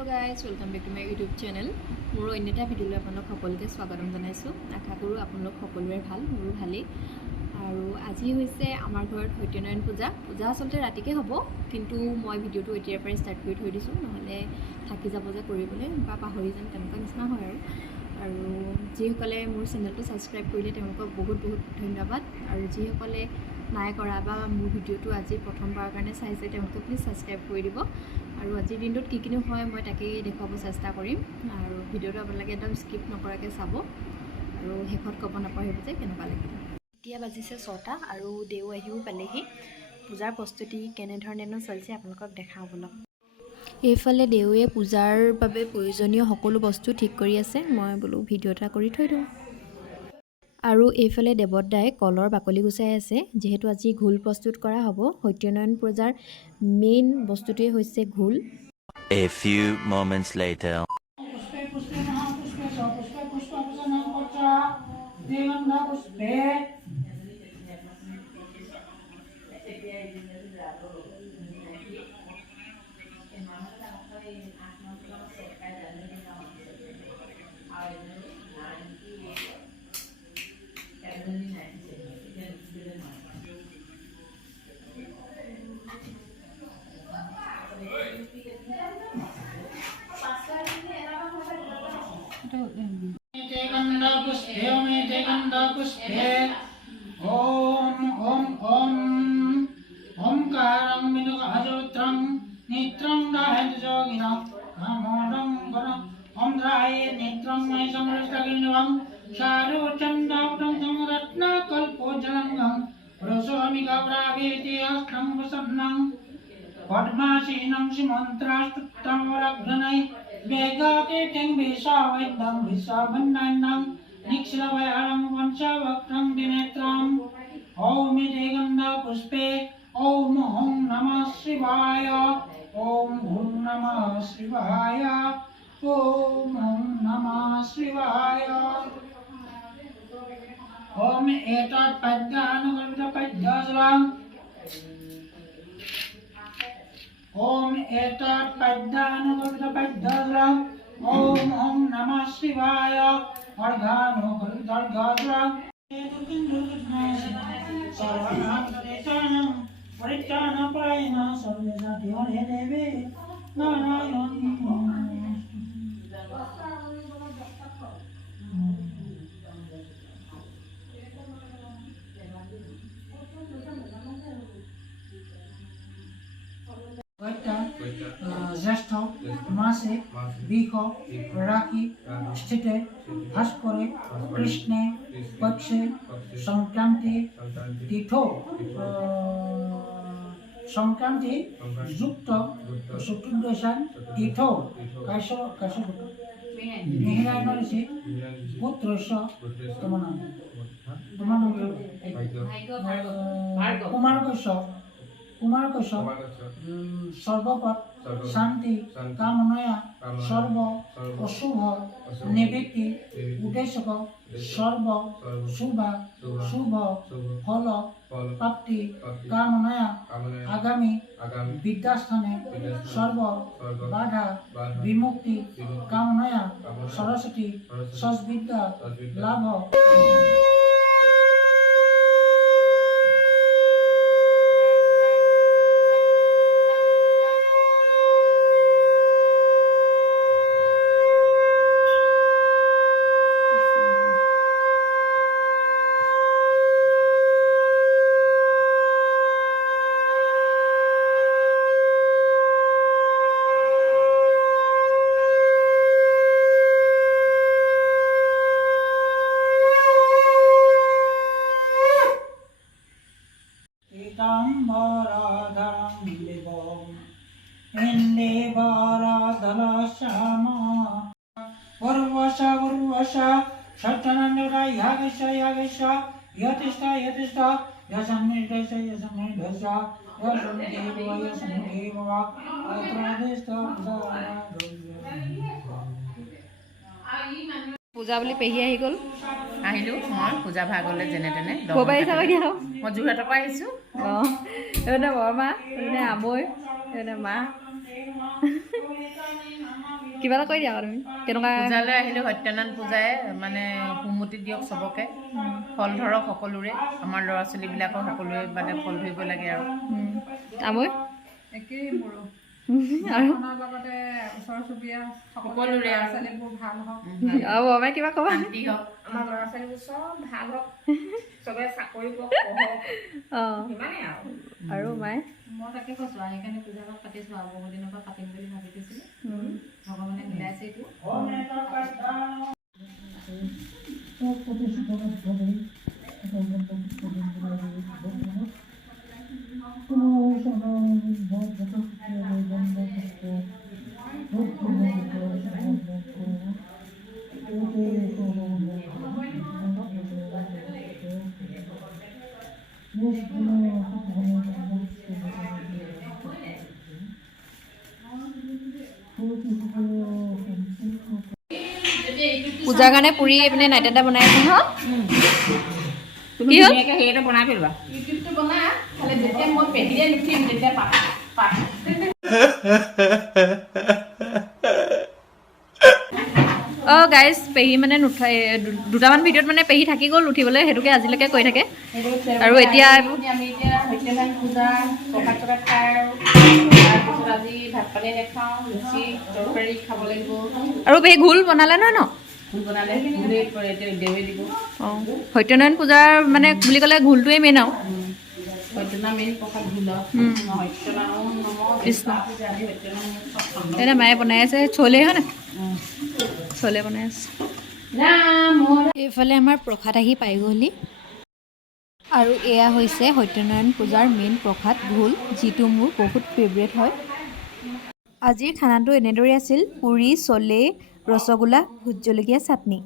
Hello guys welcome back to my YouTube channel मोर अन्य এটা ভিডিঅ'লৈ আপোনালোক সকলোকে স্বাগতম জনাইছোঁ আশা কৰোঁ আপোনালোক সকলোৰে ভাল মোৰো ভালেই আৰু আজি হৈছে আমাৰ ঘৰত সত্যনাৰায়ণ পূজা আচলতে ৰাতিকে হ'ব কিন্তু মই ভিডিঅ'টো এতিয়াৰ পৰাই ষ্টাৰ্ট কৰি থৈ দিছোঁ নহ'লে থাকি যাব যে কৰিবলৈ বা পাহৰি যাম তেনেকুৱা নিচিনা হয় আৰু যিসকলে মোৰ চেনেলটো ছাবস্ক্ৰাইব কৰিলে তেওঁলোকক বহুত বহুত ধন্যবাদ আৰু যিসকলে নাই কৰা বা মোৰ ভিডিঅ'টো আজি প্ৰথমবাৰৰ কাৰণে চাইছে তেওঁলোকে প্লিজ ছাবস্ক্ৰাইব কৰি দিব আৰু আজিৰ দিনটোত কি কিনো হয় মই তাকেই দেখুৱাব চেষ্টা কৰিম আৰু ভিডিঅ'টো আপোনালোকে একদম স্কিপ নকৰাকৈ চাব আৰু শেষত ক'ব নাপাহৰিব যে কেনেকুৱা লাগিল এতিয়া বাজিছে 6টা আৰু দেও আহিও পালেহি পূজাৰ প্ৰস্তুতি কেনেধৰণেনো চলিছে আপোনালোকক দেখাওঁ বলক এইফালে দেউৱে পূজাৰ বাবে প্ৰয়োজনীয় সকলো বস্তু ঠিক কৰি আছে মই বোলো ভিডিঅ' এটা কৰি থৈ দিওঁ আৰু এইফালে দেৱদাই কলৰ বাকলি গুচাই আছে যেহেতু আজি ঘোল প্ৰস্তুত কৰা হ'ব সত্যনাৰায়ণ পূজাৰ মেইন বস্তুটোৱে হৈছে ঘোল A few moments later Omkarang minukahajotram nitram dahet jogina namodam godam omdraye nitram mai samrastaginivam sharu chandaptam samratna kalpojanam rasami gavraveti astam vasannam padmasinam simantrastuttam varagranai begake teng bisa vedam bisa bannanam nikshravayam vanchavakram dinetram Om Ganda Puspe Om Hum Namah Shivaya Om Hum Namah Shivaya Om Hum Namah Shivaya Om Etat Padgana Kalvita Padgasram Om Etat Padgana Kalvita Padgasram Om Hum Namah Shivaya Arghano Kalvita Padgasram Sarvanam Paritana Parayana Sarvesati Hare Devi Narayani জ্যেষ্ঠ মাসে বৃষ রাখি স্থিতে ভাস্করে কৃষ্ণে পক্ষে সংক্রান্তি তীর্থ সংক্রান্তি যুক্ত চতুর্দশান তীর্থ কাশ মেহরায় নরেছে পুত্রস্য তোমার নাম কুমারকশ সর্বপদ শান্তি কামনয়া সর্ব অশুভ নিবৃত্তি উদ্দেশ্যক সর্ব শুভা শুভ ফল প্রাপ্তি কামনয়া আগামী বিদ্যাস্থানে সর্ব বাধা বিমুক্তি কামনয়া সরস্বতী সদ্বিদ্যা লাভ Satanandra Yagasha Yatishta Yasamnidasha Yasamnidasha Yasamnideva Atradista পূজা বুলি পেহী আহি গ'ল আহিলোঁ মই পূজা ভাগলৈ যেনে তেনে মই যোৰহাটৰ পৰা আহিছোঁ এইপিনে বৰমা এইপিনে আমৈ এইপিনে মা কিবা এটা কৈ দিয়া আকৌ তুমি কেনেকুৱা পূজালৈ আহিলোঁ সত্যনাৰায়ণ পূজাই মানে সুমতি দিয়ক চবকে ফল ধৰক সকলোৰে আমাৰ ল'ৰা ছোৱালীবিলাকক সকলোৱে মানে ফল ধৰিব লাগে আৰু আমৈ একেই মোৰো আৰু লগতে ওচৰ চুবুৰীয়া সকলোৰে ল'ৰা ছোৱালীবোৰ ভাল হওক আৰু বৰমাই কিবা ক'বা শান্তি হওক আমাৰ ল'ৰা ছোৱালীবোৰ চব ভাল হওক চবে চাকৰি পঢ়ক অঁ সিমানেই আৰু মায়ে মই তাকে কৈছোঁ আৰু সেইকাৰণে পূজা ভাগ পাতিছোঁ আৰু বহু দিনৰ পৰা পাতিম বুলি ভাবি থৈছিলোঁ ভগৱানে মিলাইছে এইটো পূজাৰ কাৰণে পুৰি এইপিনে নাইট এটা বনাই আছে হা তুমি কি হ'ল? ধুনীয়াকৈ হেৰি বনাই পেলোৱা ইউটিউবটো বনাই খালি যেতিয়া মই পেহিয়ে নুঠিম তেতিয়া পাঠ অঁ গাইজ পেহী মানে নুঠাই দুটামান ভিডিঅ'ত মানে পেহী থাকি গ'ল উঠিবলৈ সেইটোকে আজিলৈকে কৈ থাকে আৰু এতিয়া আমি এতিয়া সত্যনাৰায়ণ পূজা প্ৰসাদ চসাদ খাই আৰু তাৰপিছত আজি ভাত পানী নাখাওঁ লুচি তৰকাৰী খাব লাগিব আৰু পেহী ঘোল বনালে নহয় ন ফুল বনালে ফুলেই পৰে এতিয়া দেৱে দিব অঁ সত্যনাৰায়ণ পূজাৰ মানে বুলি ক'লে ঘোলটোৱে মেইন আৰু সত্যনাৰায়ণ মেইন প্ৰসাদ ভুল সত্যনাৰায়ণ নম কৃষ্ণ আজি সত্যনাৰায়ণ চব খাম এতিয়া মায়ে বনাই আছে চলে হয় নাই চলে বনাই আছে এইফালে আমাৰ প্ৰসাদ আহি পাই গ'লহি আৰু এয়া হৈছে সত্যনাৰায়ণ পূজাৰ মেইন প্ৰসাদ ঘোল যিটো মোৰ বহুত ফেভৰেট হয় আজিৰ খানাটো এনেদৰে আছিল পুৰি চলে ৰসগোল্লা ভোট জলকীয়া চাটনি